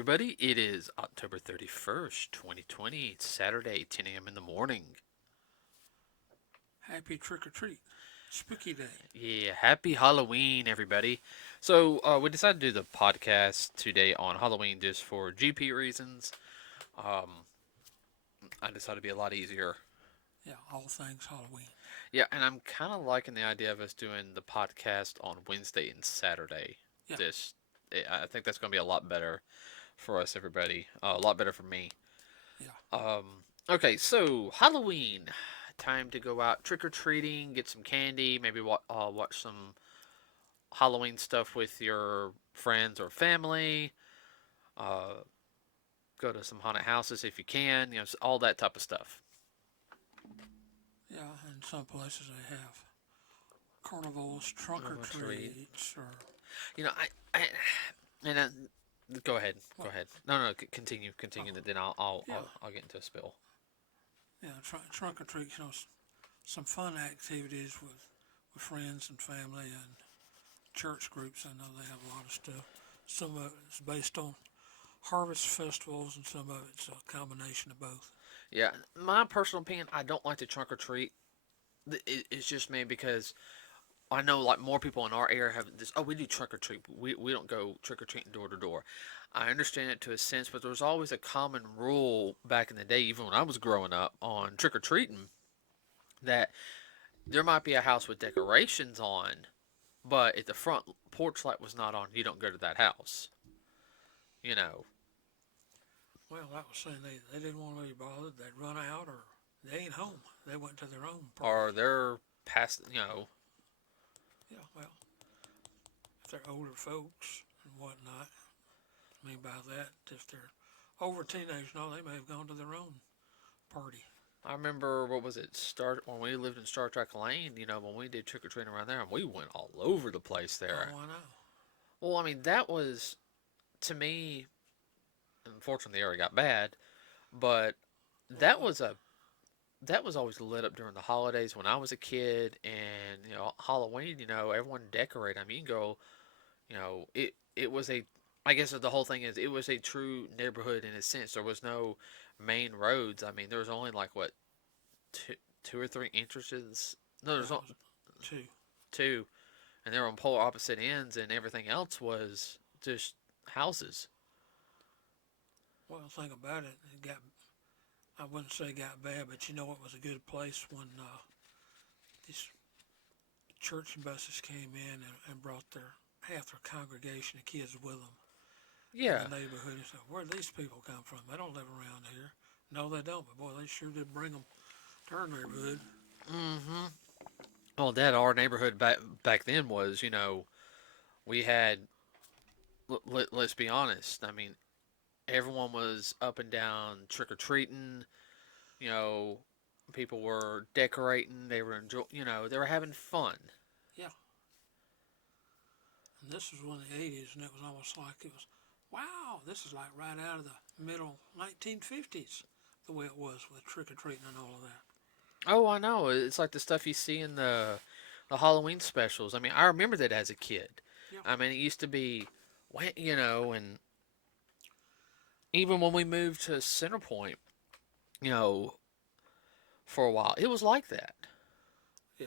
everybody. It is October 31st, 2020. It's Saturday, 10 a.m. in the morning. Happy trick or treat. Spooky day. Yeah, happy Halloween, everybody. We decided to do the podcast today on Halloween just for GP reasons. Um, I decided to be a lot easier. Yeah, all things Halloween. Yeah, and I'm kind of liking the idea of us doing the podcast on Wednesday and Saturday. Yeah, Just, I think that's going to be a lot better for us, everybody. A lot better for me. yeah. Okay, so Halloween. Time to go out trick or treating, get some candy, maybe watch some Halloween stuff with your friends or family. Uh, Go to some haunted houses if you can. All that type of stuff. Yeah, in some places they have carnivals, trunk or Treat. treats, or You know, I and go ahead, go well, ahead. No, continue. oh, Then I'll yeah, I'll, I'll get into a spill. trunk or treats. Some fun activities with friends and family and church groups. I know they have a lot of stuff. Some of it's based on harvest festivals, and some of it's a combination of both. Yeah, my personal opinion, I don't like to trunk or treat. It's just me because I know like more people in our area have this. Oh, we do trick or treat. We don't go trick or treating door to door. I understand it to a sense, but there was always a common rule back in the day, even when I was growing up, on trick or treating that there might be a house with decorations on, but if the front porch light was not on, you don't go to that house. You know, Well, that was saying they didn't want to be bothered. They'd run out or they ain't home. They went to their own or party. they're past. Yeah, well, if they're older folks and whatnot, I mean by that, if they're over teenage, no, they may have gone to their own party. I remember what was it? Star when we lived in Star Trek Lane. When we did trick or treating around there, and we went all over the place there. Oh, I know. Well, I mean, that was to me. Unfortunately, the area got bad, but that Well, was a that was always lit up during the holidays when I was a kid, and Halloween. Everyone decorated. I mean, you can go. It was a. I guess the whole thing is it was a true neighborhood in a sense. There was no main roads. I mean, there was only like what two, two or three entrances. No, yeah, there's it not was two. two, and they were on polar opposite ends, and everything else was just houses. Well, think about it. It got, I wouldn't say got bad, but you know what was a good place when these church buses came in and brought their half their congregation of kids with them in Yeah. the neighborhood. And said, where do these people come from? They don't live around here. No, they don't. But boy, they sure did bring them to our neighborhood. Mm-hmm. Well, that our neighborhood back then was, we had. Let's be honest. I mean, everyone was up and down trick or treating. You know, people were decorating. They were they were having fun. Yeah, and this was in the 80s, and it was almost like it was, wow, this is like right out of the middle 1950s, the way it was with trick or treating and all of that. Oh, I know. It's like the stuff you see in the Halloween specials. I mean, I remember that as a kid. Yeah, I mean, it used to be, and even when we moved to Centerpoint, you know, for a while, it was like that. yeah.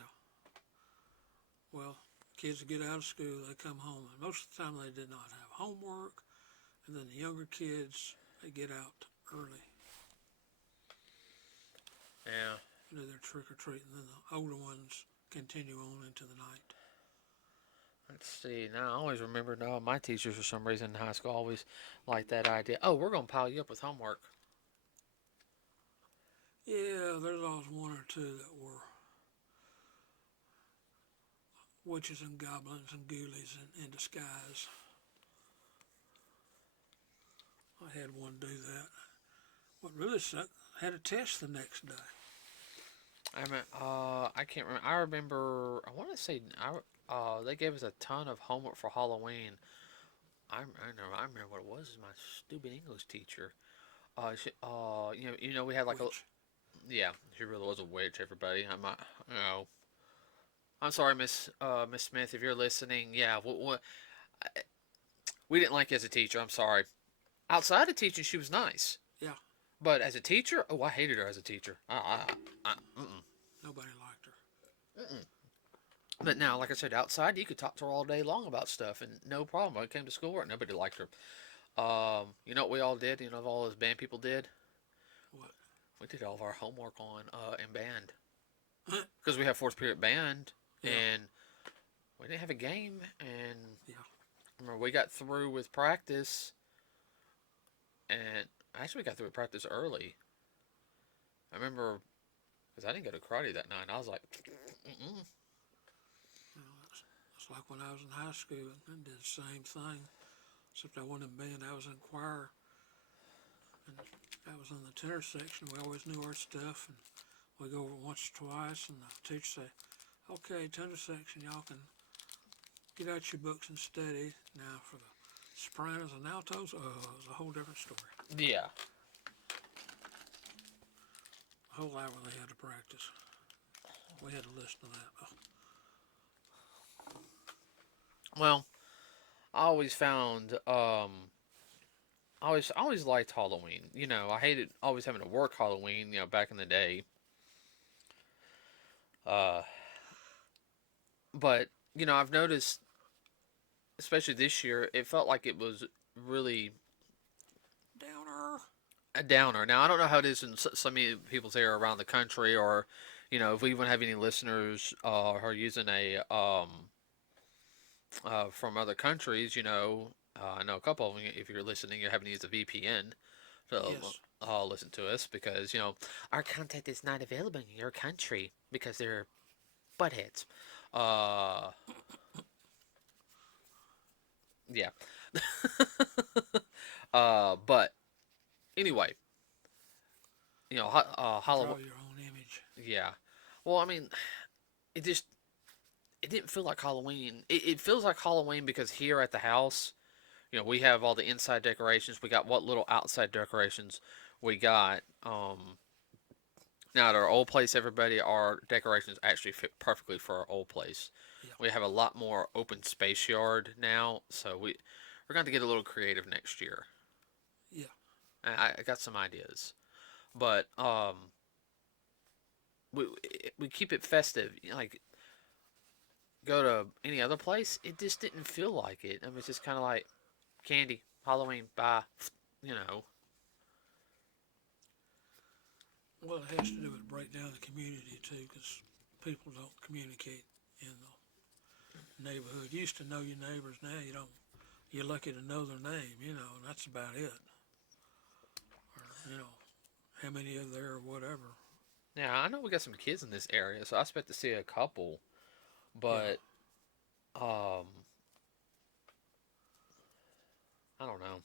Well, kids would get out of school, they come home, and most of the time they did not have homework, and then the younger kids, they get out early Yeah. to do their trick or treat, and then the older ones continue on into the night. Let's see. Now I always remember. No, my teachers for some reason in high school always liked that idea. Oh, we're gonna pile you up with homework. Yeah, there's always one or two that were witches and goblins and ghoulies in disguise. I had one do that. What really sucked, I had a test the next day. I can't remember. I remember. I want to say. They gave us a ton of homework for Halloween. I remember what it was. My stupid English teacher. We had like a. Which, Yeah, she really was a witch. Everybody. I'm not. You know. I'm sorry, Miss Smith, if you're listening. Yeah. We didn't like you as a teacher. I'm sorry. Outside of teaching, she was nice. Yeah. But as a teacher, oh, I hated her as a teacher. Mm-mm. Nobody liked her. Mm-mm. But now, like I said, outside, you could talk to her all day long about stuff, and no problem. When it came to schoolwork, nobody liked her. You know what we all did? You know what all those band people did? What? We did all of our homework on in band. Because we have fourth period band, Yeah. and we didn't have a game, and Yeah. remember, we got through with practice, and actually we got through with practice early. I remember, because I didn't go to karate that night, and I was like, mm-mm. It's like when I was in high school and did the same thing, except I wasn't in band. I was in choir, and I was in the tenor section. We always knew our stuff, and we go over it once or twice, and the teacher say, "Okay, tenor section, y'all can get out your books and study." Now for the sopranos and altos, it was a whole different story. Yeah. A whole hour they had to practice. We had to listen to that. Well, I always found, I always liked Halloween. You know, I hated always having to work Halloween. You know, back in the day. Uh, but you know, I've noticed, especially this year, it felt like it was really Downer. a downer. Now I don't know how it is in some people's area around the country, or you know, if we even have any listeners who are using a from other countries. You know, I know a couple of them. If you're listening, you're having to use a VPN to Yes. listen to us because you know our content is not available in your country because they're buttheads. Uh, yeah. But anyway, you know, Draw Halloween. your own image. Yeah. Well, I mean, it just it didn't feel like Halloween. It feels like Halloween because here at the house, you know, we have all the inside decorations. We got what little outside decorations we got. Now at our old place, everybody, our decorations actually fit perfectly for our old place. Yeah. We have a lot more open space yard now, so we're going to get a little creative next year. Yeah. I got some ideas, but we we keep it festive. You know, like go to any other place, it just didn't feel like it. I mean, it's just kind of like candy, Halloween, bye. You know. Well, it has to do with break down the community too, because people don't communicate in the neighborhood. You used to know your neighbors. Now you don't. You're lucky to know their name, you know, and that's about it. Or, you know, how many are there or whatever. Yeah, I know we got some kids in this area, so I expect to see a couple. Yeah. But um, I don't know.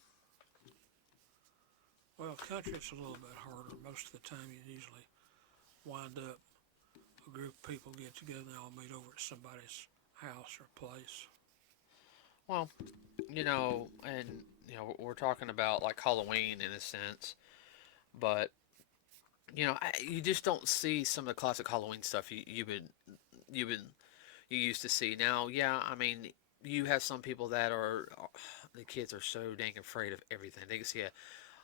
Well, country it's a little bit harder. Most of the time, you usually wind up a group of people get together and they all meet over at somebody's house or place. Well, you know, and you know, we're talking about like Halloween in a sense, but you know, you just don't see some of the classic Halloween stuff you would you used to see. Now, yeah, I mean, you have some people that are the kids are so dang afraid of everything. They can see a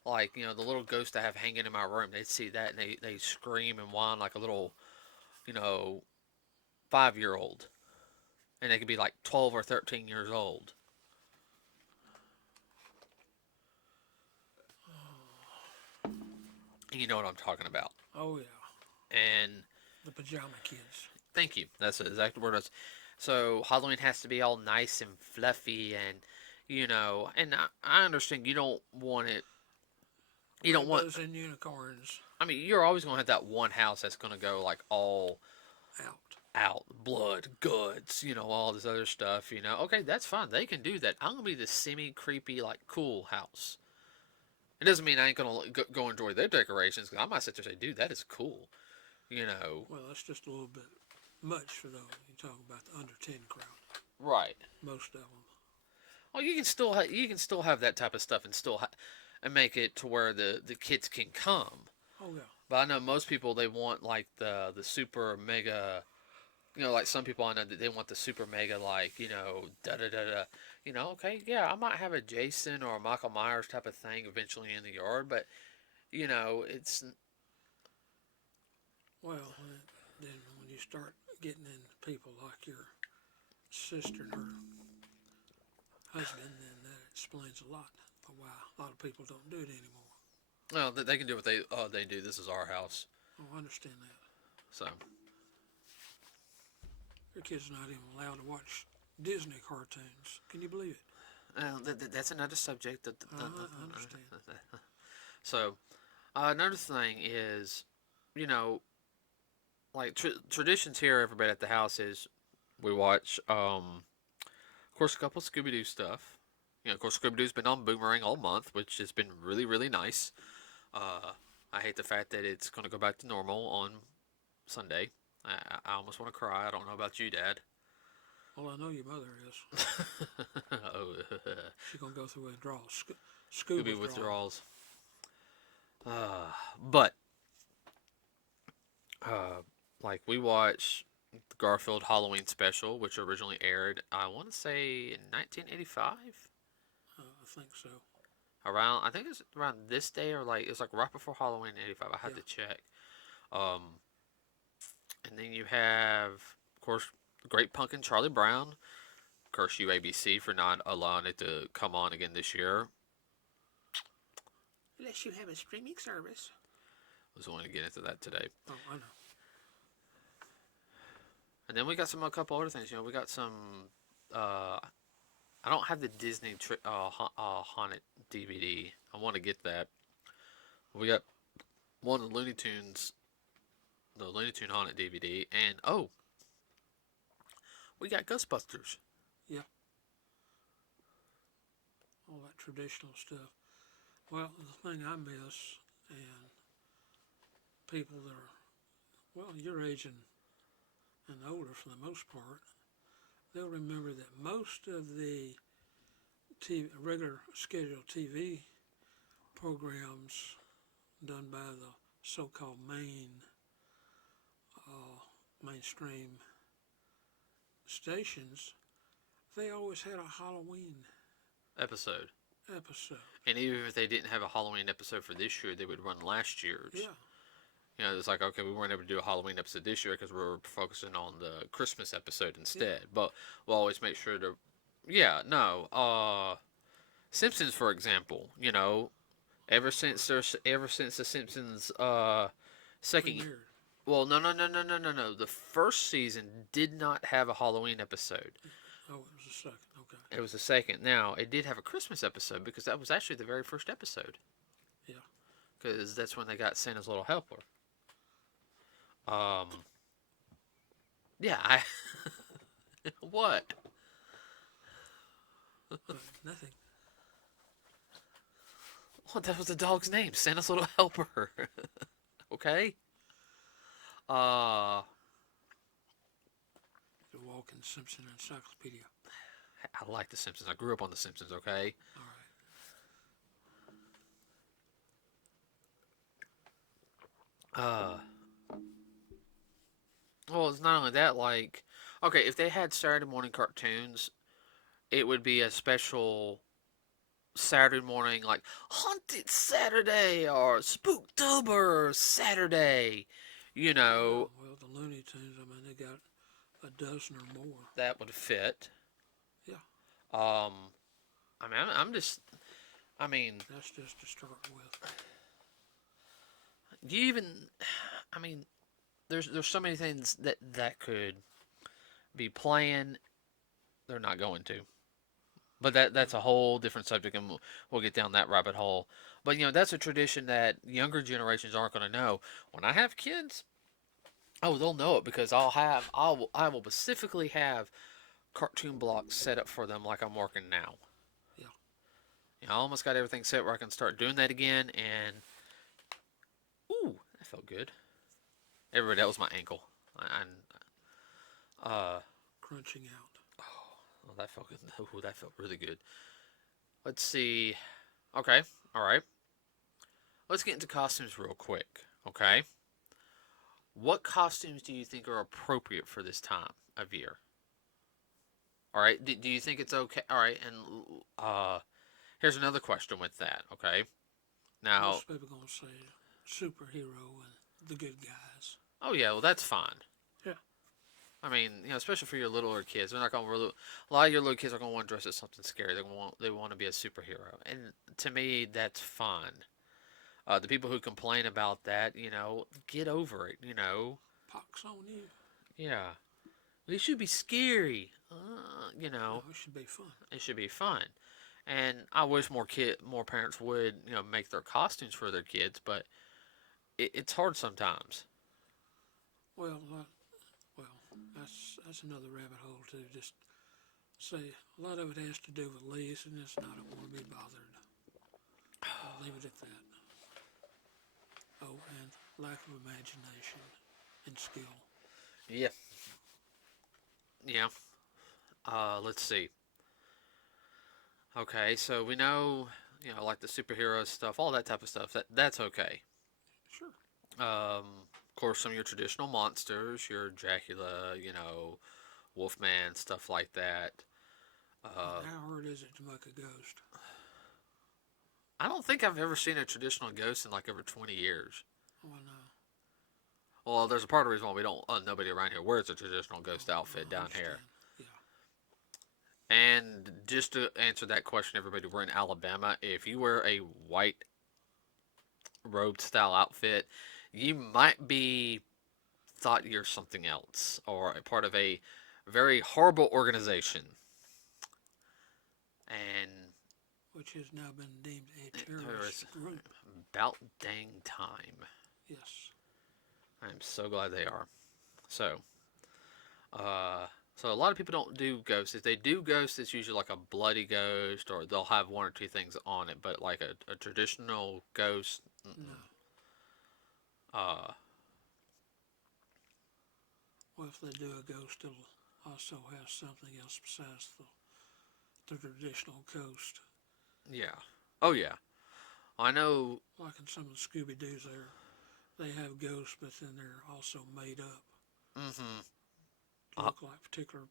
like you know the little ghost I have hanging in my room. They see that and they scream and whine like a little you know 5-year old, and they could be like 12 or 13 years old. You know what I'm talking about. Oh yeah, And the pajama kids. thank you. That's the exact word. So Halloween has to be all nice and fluffy, and you know, and I understand you don't want it. You don't want. Rainbows and unicorns I mean, you're always gonna have that one house that's gonna go like all out. out, blood, guts, you know, all this other stuff. You know, okay, that's fine. They can do that. I'm gonna be the semi creepy, like cool house. It doesn't mean I ain't gonna go enjoy their decorations because I might sit there and say, dude, that is cool. You know, Well, that's just a little bit much for those. You talk about the under 10 crowd. right? Most of them. Oh, you can still have that type of stuff and still and make it to where the kids can come. Oh yeah. But I know most people they want like the super mega. Like some people I know that they want the super mega, like, da da da da. Okay, yeah, I might have a Jason or a Michael Myers type of thing eventually in the yard, but it's Well, then when you start getting into people like your sister and her husband, then that explains a lot of why a lot of people don't do it anymore. well, they can do what they do. This is our house, Oh, I understand that. so Your kid's not even allowed to watch Disney cartoons. Can you believe it? that's another subject. I understand. So another thing is, you know, like traditions here. Everybody at the house is we watch, of course, a couple Scooby Doo stuff. Of course, Scooby Doo's been on Boomerang all month, which has been really, really nice. Uh, I hate the fact that it's going to go back to normal on Sunday. I almost want to cry. I don't know about you, Dad. Well, I know your mother is. Oh, She's gonna go through withdrawals, scuba Scooby withdrawal. withdrawals. But uh, like we watch the Garfield Halloween special, which originally aired, I want to say in 1985. I think so. Around, I think it's around this day, or like it's like right before Halloween in '85. I had Yeah. to check. Um, and then you have, of course, Great Pumpkin Charlie Brown. Curse you, ABC, for not allowing it to come on again this year. Unless you have a streaming service. I was going to get into that today. Oh, I know. And then we got a couple other things. We got some. Uh, I don't have the Disney haunted DVD. I want to get that. We got one of the Looney Tune haunted DVD, and we got Ghostbusters. Yeah. All that traditional stuff. Well, the thing I miss, and people that are, well, your age and older for the most part, they'll remember that most of the regular scheduled TV programs done by the so-called mainstream stations, they always had a Halloween Episode. episode. And even if they didn't have a Halloween episode for this year, they would run last year's. Yeah. It's like, okay, we weren't able to do a Halloween episode this year because we were focusing on the Christmas episode instead. Yeah. But we'll always make sure to, yeah, no. Simpsons, for example, ever since the Simpsons second, Premiered. well, no. The first season did not have a Halloween episode. Oh, it was the second. Okay. It was the second. Now it did have a Christmas episode because that was actually the very first episode. Yeah. Because that's when they got Santa's Little Helper. Um. Yeah. What? Nothing. Well, that was the dog's name, Santa's Little Helper. Okay. Uh. The walking Simpson encyclopedia. I like The Simpsons. I grew up on The Simpsons. Okay. All right. Well, it's not only that. Like, okay, if they had Saturday morning cartoons, it would be a special Saturday morning, like Haunted Saturday or Spooktober Saturday. You know, Well, the Looney Tunes, I mean, they got a dozen or more. that would fit. Yeah. Um, I mean, I'm just. I mean, That's just to start with. you even. I mean, there's so many things that could be playing. They're not going to. But that's a whole different subject, and we'll get down that rabbit hole. But that's a tradition that younger generations aren't going to know. When I have kids, oh, they'll know it because I will specifically have cartoon blocks set up for them like I'm working now. Yeah. I almost got everything set where I can start doing that again, and ooh, that felt good. Everybody, that was my ankle. Crunching out. Oh, that felt good. Ooh, that felt really good. Let's see. Okay, all right. Let's get into costumes real quick. Okay. what costumes do you think are appropriate for this time of year? All right. Do you think it's okay? All right. And here's another question with that. Okay. Now, Most people gonna say superhero and the good guys. oh yeah, well that's fine. Yeah. I mean, especially for your littler kids, they're not gonna really. A lot of your little kids are gonna want to dress as something scary. They want to be a superhero, and to me, that's fine. The people who complain about that, get over it. Pox on you. Yeah, they should be scary. No, it should be fun. It should be fun. And I wish more parents would, make their costumes for their kids, but it's hard sometimes. Well, well, that's another rabbit hole too. Just say a lot of it has to do with laziness, and I don't want to be bothered. I'll leave it at that. Oh, and lack of imagination and skill. Yeah, yeah. Let's see. Okay, so we know, like the superhero stuff, all that type of stuff. That's okay. Sure. Of course, some of your traditional monsters, your Dracula, Wolfman, stuff like that. Uh, And how hard is it to make a ghost? I don't think I've ever seen a traditional ghost in like over 20 years. Oh, I know. Well, there's a part of the reason why we don't, nobody around here wears a traditional ghost Oh, outfit I down understand. here. Yeah. And just to answer that question, everybody, we're in Alabama. If you wear a white robe style outfit, you might be thought you're something else or a part of a very horrible organization. And Which has now been deemed a there is terrorist group. about dang time. Yes. I'm so glad they are. So, uh, so a lot of people don't do ghosts. If they do ghosts, it's usually like a bloody ghost, or they'll have one or two things on it. But like a traditional ghost, No. uh, Well, if they do a ghost, it'll also have something else besides the traditional ghost. yeah, oh yeah, I know. Like in some of the Scooby Doo's, they have ghosts, but then they're also made up Mm-hmm. to look like particular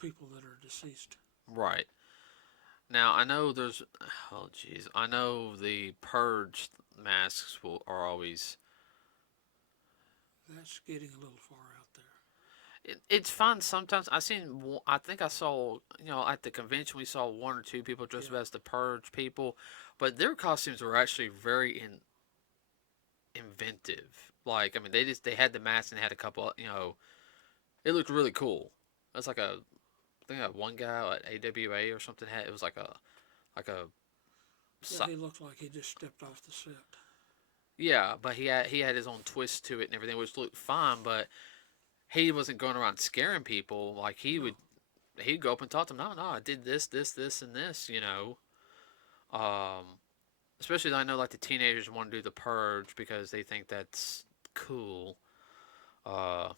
people that are deceased. Right. Now I know there's. Oh jeez, I know the purge masks are always. That's getting a little far out there. It's fun sometimes. I think I saw, at the convention we saw one or two people dressed up Yeah. as the purge people, but their costumes were actually very inventive. Like, I mean, they had the mask and they had a couple, it looked really cool. That's like I think that one guy at AWA or something had, it was like a, Yeah, he looked like he just stepped off the set. yeah, but he had his own twist to it and everything, which looked fine, but he wasn't going around scaring people. Like he'd go up and talk to them. No, I did this, this, this, and this. Um, especially I know like the teenagers want to do the purge because they think that's cool. Uh,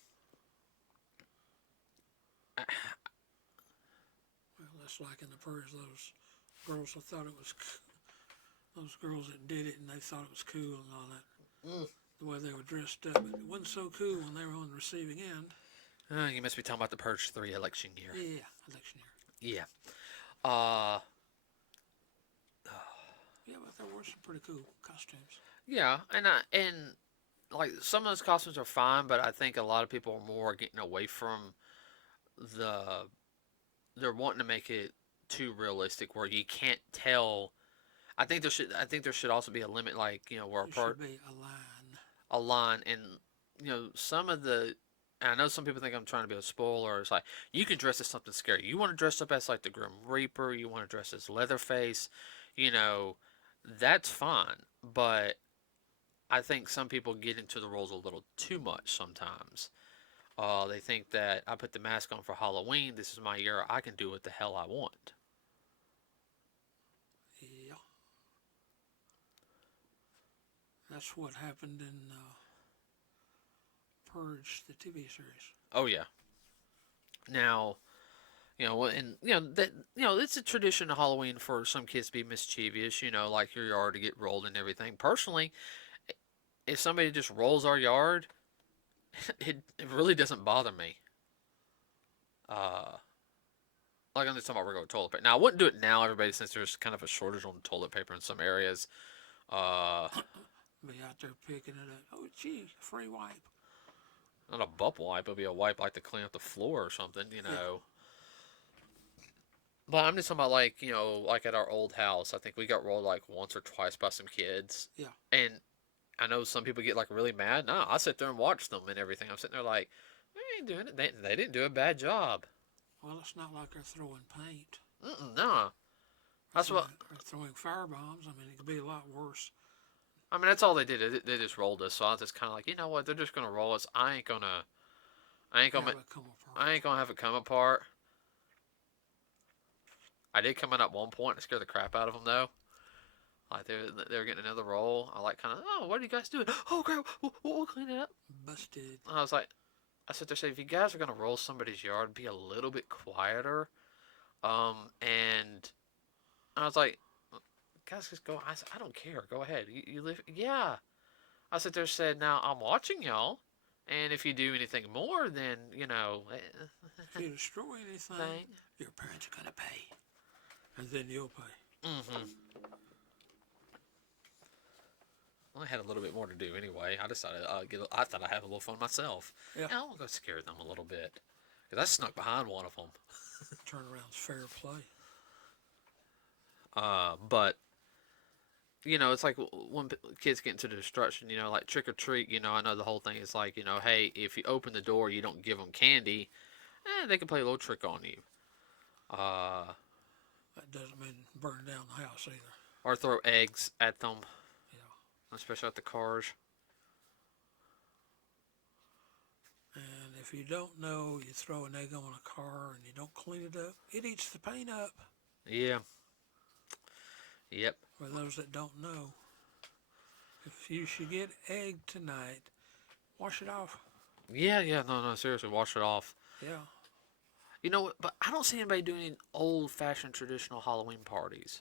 Well, that's like in the Purge, those girls that thought it was, those girls that did it and they thought it was cool and all that. Mm. The way they were dressed up. But it wasn't so cool when they were on the receiving end. you must be talking about the Purge 3 election year. Yeah, election year. Yeah. Uh, Yeah, but there were some pretty cool costumes. yeah, and like some of those costumes are fine, but I think a lot of people are more getting away from the. They're wanting to make it too realistic, where you can't tell. I think there should also be a limit, like where There should be a line. a line, and some of the. And I know some people think I'm trying to be a spoiler. It's like you can dress as something scary. You want to dress up as like the Grim Reaper. You want to dress as Leatherface. You know, that's fine. But I think some people get into the roles a little too much sometimes. They think that I put the mask on for Halloween. This is my year. I can do what the hell I want. Yeah. That's what happened in Purge, the TV series. Oh yeah. Now, and that it's a tradition of Halloween for some kids to be mischievous. Like your yard to get rolled and everything. Personally, if somebody just rolls our yard, it really doesn't bother me. Uh, like I'm just talking about regular toilet paper. Now I wouldn't do it now, everybody, since there's kind of a shortage on toilet paper in some areas. Uh, Be out there picking it up. Oh, gee, free wipe. Not a butt wipe, it'll be a wipe like to clean up the floor or something, Yeah. But I'm just talking about like, like at our old house, I think we got rolled like once or twice by some kids. Yeah. And I know some people get like really mad. No, I sit there and watch them and everything. I'm sitting there like, they ain't doing it. They didn't do a bad job. Well, it's not like they're throwing paint. No. That's what. They're throwing fire bombs. I mean, it could be a lot worse. I mean, that's all they did. They just rolled us. So I was just kind of like, you know what? They're just gonna roll us. I ain't gonna. Have it come apart. I ain't gonna have it come apart. I did come in at one point and scare the crap out of them though. Like they were getting another roll. I like kind of, oh, what are you guys doing? Oh crap, we'll clean it up. Busted. And I was like, I sit there saying, if you guys are gonna roll somebody's yard, be a little bit quieter. And I was like, guys, just go. I said, I don't care. Go ahead. You live. Yeah. I sit there and said, now I'm watching y'all, and if you do anything more, then If you destroy anything, your parents are gonna pay, and then you'll pay. Well, I had a little bit more to do anyway. I decided I thought I'd have a little fun myself. Yeah. And I'll go scare them a little bit. Because I snuck behind one of them. Turnaround's fair play. But, it's like when kids get into the destruction, like trick or treat, I know the whole thing is like, hey, if you open the door, you don't give them candy, they can play a little trick on you. That doesn't mean burn down the house either. Or throw eggs at them. Yeah. Especially at the cars. And if you don't know, you throw an egg on a car and you don't clean it up, it eats the paint up. Yeah. Yep. For those that don't know, if you should get egg tonight, wash it off. Yeah, no, seriously, wash it off. Yeah. But I don't see anybody doing old-fashioned traditional Halloween parties.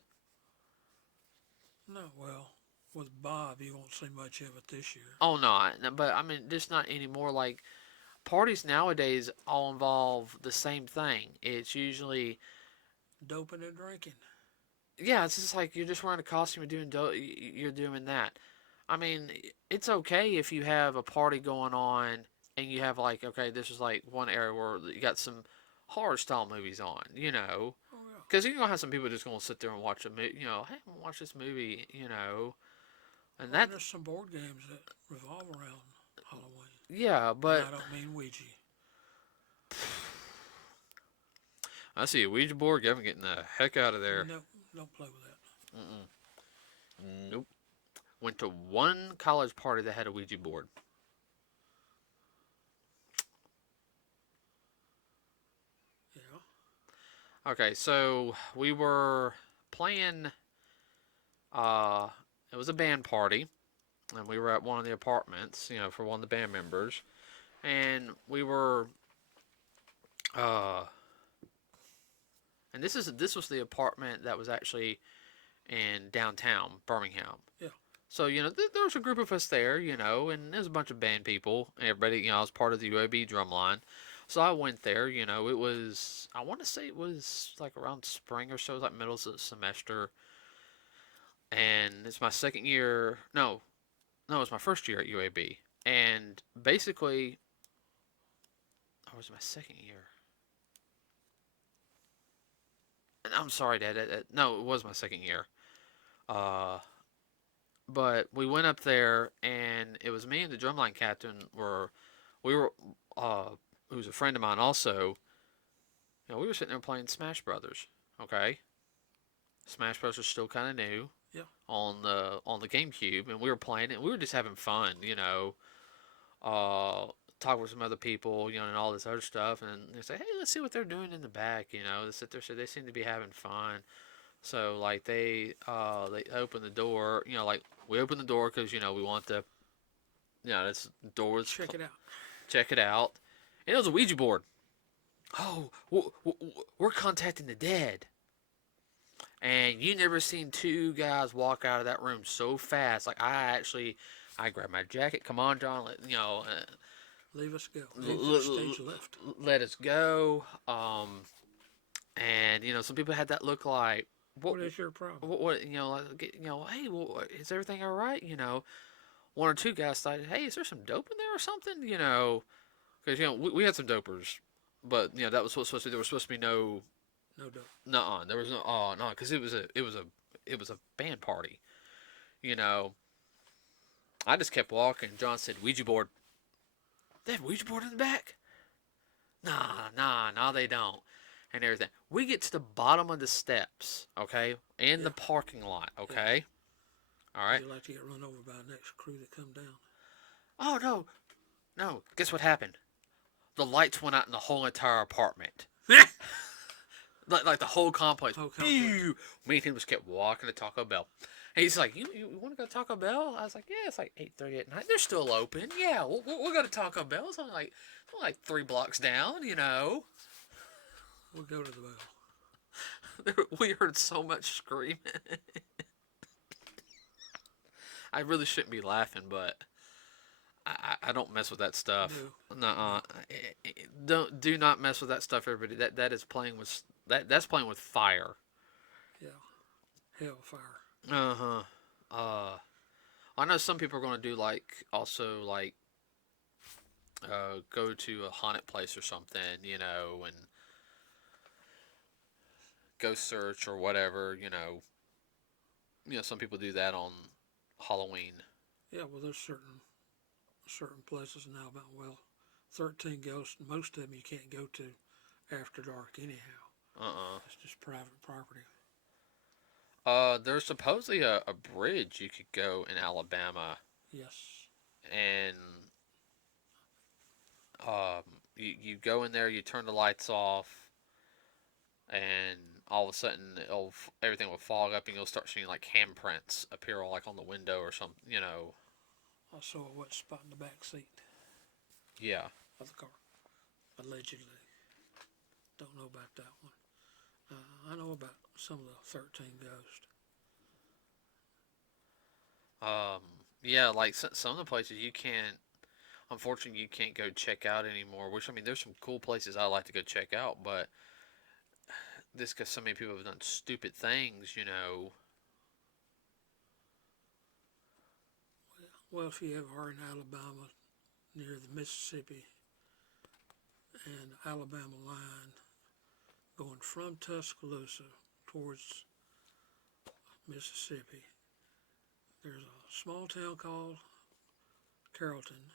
No, well, with Bob, you won't see much of it this year. Oh, no, but I mean, just not anymore. Like, parties nowadays all involve the same thing. It's usually... Doping and drinking. Yeah, it's just like you're just wearing a costume and you're doing that. I mean, it's okay if you have a party going on and you have like, okay, this is like one area where you got some horror style movies on, Oh, yeah. because you're gonna have some people just gonna sit there and watch a movie, hey, I'm gonna watch this movie, and Well, there's some board games that revolve around Halloween. Yeah, but and I don't mean Ouija. I see a Ouija board. I'm getting the heck out of there. No, don't play with that. Nope. Went to one college party that had a Ouija board. Yeah. Okay, so we were playing. It was a band party, and we were at one of the apartments, for one of the band members, and we were. And this was the apartment that was actually in downtown Birmingham. Yeah. So there was a group of us there, and there's a bunch of band people. Everybody, I was part of the UAB drumline. So I went there, it was, I want to say it was like around spring or so, it was like middle of the semester. And it's my second year, no, it's my first year at UAB. And basically, or was it my second year? I'm sorry, Dad. No, it was my second year. But we went up there, and it was me and the drumline captain who's a friend of mine also. We were sitting there playing Smash Brothers. Okay, Smash Brothers was still kind of new. Yeah. On the GameCube, and we were playing it. And we were just having fun, talk with some other people, and all this other stuff. And they say, hey, let's see what they're doing in the back, They sit there, so they seem to be having fun. So like they open the door, like we open the door because we want to, this doors. Check it out. Check it out. And it was a Ouija board. Oh, we're contacting the dead. And you never seen two guys walk out of that room so fast. Like I grabbed my jacket. Come on, John. Leave us go. l- Leave the l- stage left. let us go. And some people had that look like, what, What is your problem? what, like, hey, well, is everything all right? One or two guys thought, hey, is there some dope in there or something? Because we had some dopers, but that was supposed to be. There was supposed to be no, No dope. nuh-uh. There was no, oh no, because it was a band party. You know, I just kept walking. John said, Ouija board. They have Ouija board in the back? Nah, they don't. And everything. We get to the bottom of the steps, okay, and the Yeah. parking lot, okay. All right. You like to get run over by the next crew that come down. Oh no. Guess what happened? The lights went out in the whole entire apartment. Like the whole complex. Whole complex. Pew! Me and him just kept walking to Taco Bell. And he's like, you want to go to Taco Bell? I was like, yeah, it's like 8:30 at night. They're still open. Yeah, we'll go to Taco Bell. It's only like 3 blocks down, We'll go to the bell. We heard so much screaming. I really shouldn't be laughing, but I don't mess with that stuff. No. Nuh-uh. Do not mess with that stuff, everybody. That is playing with that's playing with fire. Yeah. Hellfire. Uh-huh. I know some people are going to do also go to a haunted place or something, and go search or whatever, some people do that on Halloween. Yeah, well, there's certain places in Alabama. Well, 13 Ghosts. Most of them you can't go to after dark anyhow. It's just private property. There's supposedly a bridge you could go in Alabama, Yes. and you go in there, you turn the lights off, and all of a sudden everything will fog up, and you'll start seeing like handprints appear like on the window or something. I saw a wet spot in the back seat Yeah. of the car. Allegedly. Don't know about that one. I know about some of the 13 Ghosts. Yeah, like some of the places unfortunately, you can't go check out anymore. Which, I mean, there's some cool places I like to go check out, but this because so many people have done stupid things. Well, if you ever are in Alabama, near the Mississippi and Alabama line, going from Tuscaloosa towards Mississippi, there's a small town called Carrollton,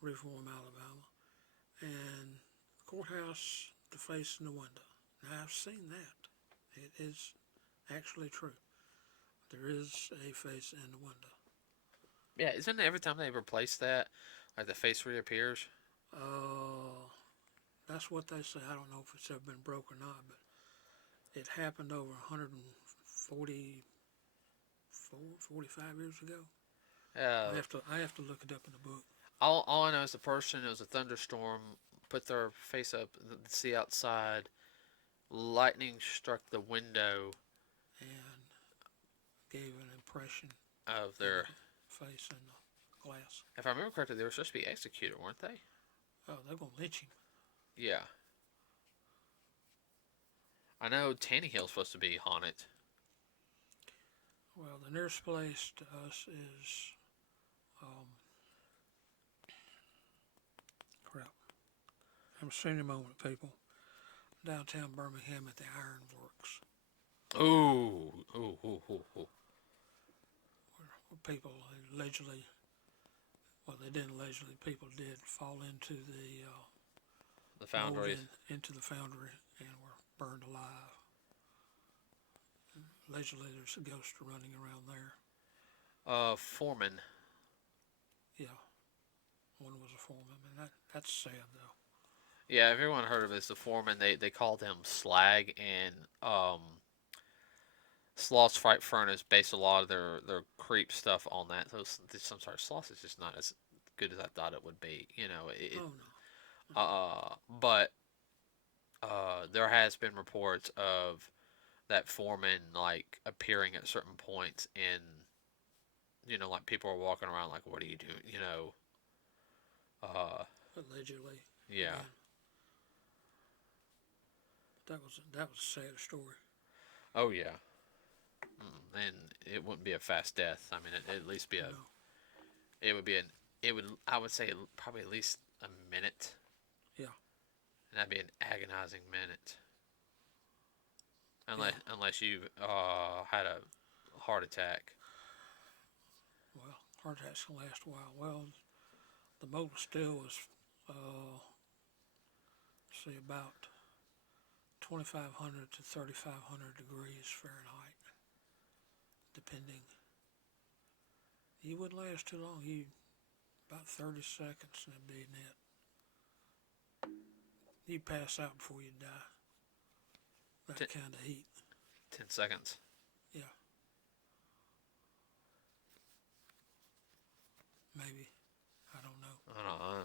Reform, Alabama, and courthouse, the face in the window. Now, I've seen that. It is actually true. There is a face in the window. Yeah, isn't it every time they replace that, like the face reappears? That's what they say. I don't know if it's ever been broke or not, but it happened over 45 years ago. I have to look it up in the book. All I know is it was a thunderstorm, put their face up to see outside, lightning struck the window, And gave an impression of their face in the glass. If I remember correctly, they were supposed to be executed, weren't they? Oh, they're going to lynch him. Yeah. I know Tannehill's supposed to be haunted. Well, the nearest place to us is, crap. I'm seeing a moment, people. Downtown Birmingham at the Iron Works. Ooh. Where people allegedly, well, they didn't allegedly, people did fall into The foundry. into the foundry and were burned alive. Allegedly, there's a ghost running around there. Foreman. Yeah, one was a foreman, and that's sad though. Yeah, everyone heard of this. The foreman. They called him Slag, and Sloth's Fright Furnace based a lot of their creep stuff on that. So I'm sorry, Sloth is just not as good as I thought it would be. Oh no. But there has been reports of that foreman like appearing at certain points in like people are walking around like, what are you doing? Uh, Allegedly. yeah. Again, that was a sad story. Oh yeah. And it wouldn't be a fast death. I mean, it'd at least be No. it would be I would say probably at least a minute. Yeah. And that'd be an agonizing minute. Yeah. Unless you had a heart attack. Well, heart attacks can last a while. Well, the molten steel was, say, about 2,500 to 3,500 degrees Fahrenheit, depending. You wouldn't last too long. You about 30 seconds and that'd be it. You'd pass out before you die. That Ten, kind of heat. 10 seconds. Yeah. Maybe. I don't know. I don't know.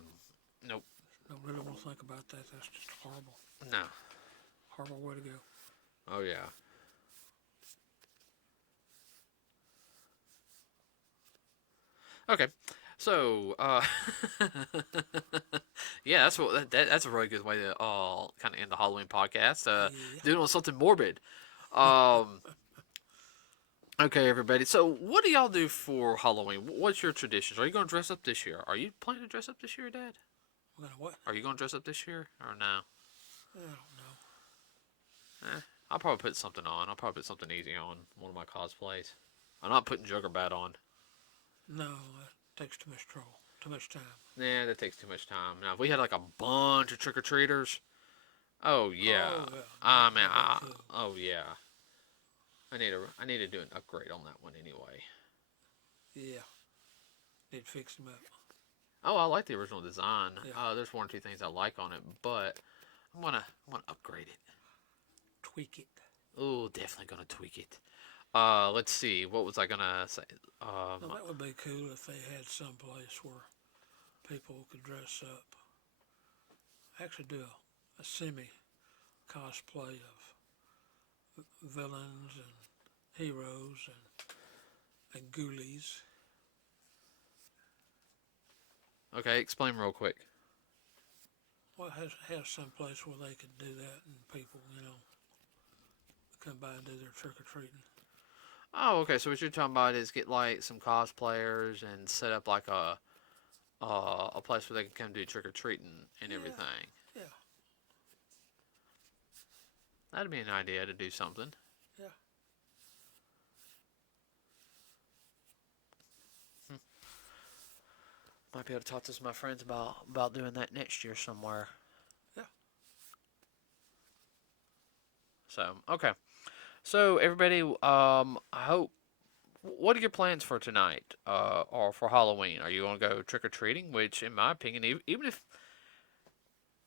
Nope. Don't really want to think about that. That's just horrible. No. Horrible way to go. Oh yeah. Okay. So, yeah, that's a really good way to kind of end the Halloween podcast. Yeah. Doing on something morbid. Um, okay, everybody. So, what do y'all do for Halloween? What's your traditions? Are you going to dress up this year? Are you planning to dress up this year, Dad? We're gonna what? Are you going to dress up this year or no? I don't know. I'll probably put something on. I'll probably put something easy on one of my cosplays. I'm not putting Juggerbat on. No, that takes too much trouble. Too much time. Nah, that takes too much time. Now, if we had like a bunch of trick or treaters, oh yeah, Oh, yeah. I mean, That'd be cool. oh yeah, I need to do an upgrade on that one anyway. Yeah. Need to fix them up. Oh, I like the original design. Yeah. There's one or two things I like on it, but I'm gonna upgrade it. Tweak it. Oh, definitely gonna tweak it. Let's see. What was I gonna say? Now, that would be cool if they had some place where people could dress up. Actually do a semi cosplay of villains and heroes and ghoulies. Okay, explain real quick. Well, have some place where they could do that and people, come by and do their trick or treating. Oh, okay. So what you're talking about is get like some cosplayers and set up like a place where they can come do trick or treating and Yeah. everything. Yeah. That'd be an idea to do something. Yeah. Might be able to talk to some of my friends about doing that next year somewhere. Yeah. So okay. So everybody, I hope. What are your plans for tonight, or for Halloween? Are you going to go trick or treating? Which, in my opinion, even if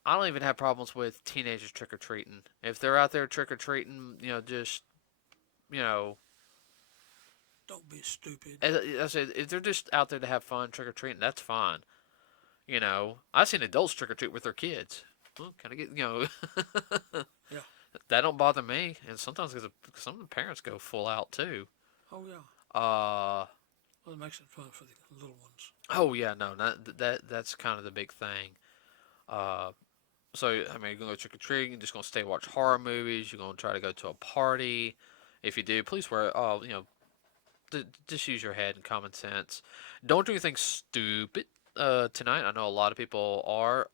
I don't even have problems with teenagers trick or treating, if they're out there trick or treating, just you know, Don't be stupid. as I said, if they're just out there to have fun trick or treating, that's fine. I've seen adults trick or treat with their kids. Well, kind of get Yeah. that don't bother me, and sometimes because some of the parents go full out too. Oh, yeah. Uh, Well, it makes it fun for the little ones. oh yeah, no, that's kind of the big thing. Uh, so I mean, you're gonna go trick or treating. You're just gonna stay watch horror movies. You're gonna try to go to a party. If you do, please wear. Just use your head and common sense. Don't do anything stupid. Tonight, I know a lot of people are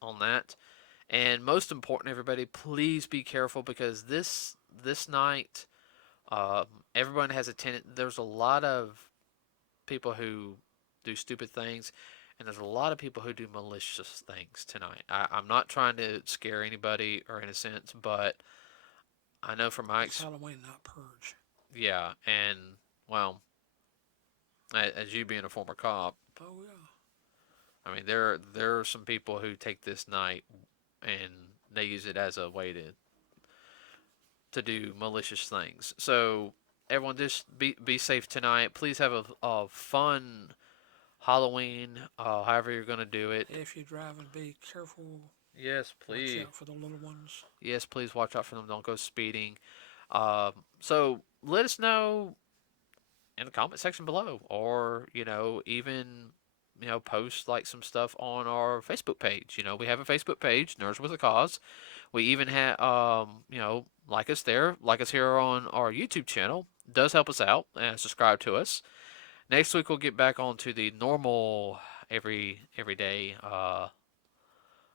on that. And most important, everybody, please be careful because this night, everyone has a tendency. There's a lot of people who do stupid things, and there's a lot of people who do malicious things tonight. I'm not trying to scare anybody or in a sense, but I know from my It's Halloween, not Purge. yeah, and well, as you being a former cop, Oh, yeah. I mean there are some people who take this night and they use it as a way to do malicious things. So everyone, just be safe tonight. Please have a fun Halloween, however you're gonna do it. If you're driving, be careful. Yes, please. Watch out for the little ones. Yes, please watch out for them. Don't go speeding. So let us know in the comment section below, or even post like some stuff on our Facebook page. We have a Facebook page, Nerds with a Cause. We even have like us there, like us here on our YouTube channel. It does help us out and subscribe to us. Next week we'll get back onto the normal everyday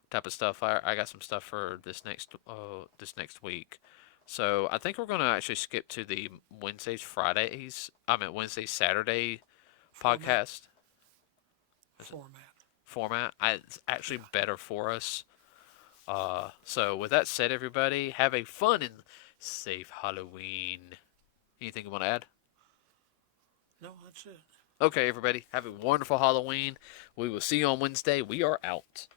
type of stuff. I got some stuff for this next week. So I think we're gonna actually skip to the Wednesday Saturday Format. podcast Format. format. It's actually Yeah. better for us. So with that said, everybody have a fun and safe Halloween. Anything you want to add? No, that's it. Okay, everybody, have a wonderful Halloween. We will see you on Wednesday. We are out.